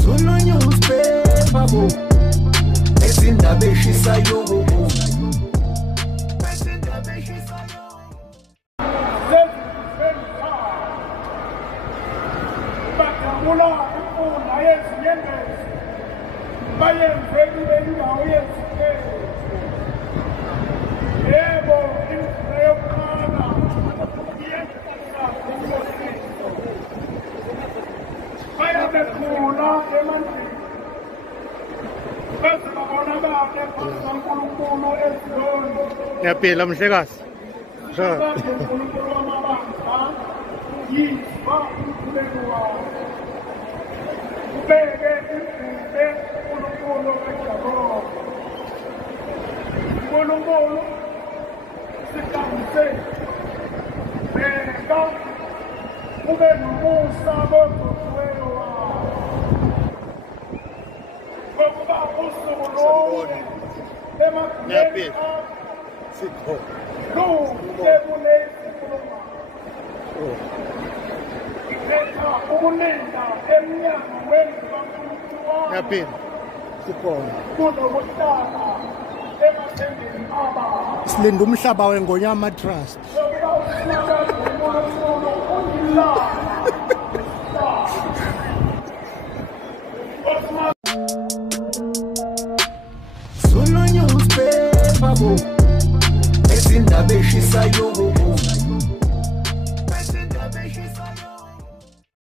Zulu newspaper bo ezindaba eshisayo bo ezindaba eshisayo bajabula imfunda yezinyembezi bayenzekile indawo yezitezi yebo imfunda yokuqala bayabekhula emandleni bese babona bakhe phansi kaNkulunkulu eziloni. Ngiyaphila mhlekazi. uNkulunkulu wamabandla yizwa umkhuleko wawo ubeke imvube uNkulunkulu weJakobe. uNkulunkulu sihlambise bheka ube nomusa bogcotshiweyo wawo ngokuba usuku lonke emagumeni akho luhle kunezinkulumo. Ikhetha ukulinda emnyango wendlu kaNkulunkulu wami Ngiyaphila. Sikhona. kunokuhlala emathembeni ababi. Silinda umhlaba weNgonyama Trust. Ngokuba uhlala uNkulunkulu ungilala. Zulu newspaper bo ezindaba eshisayo bo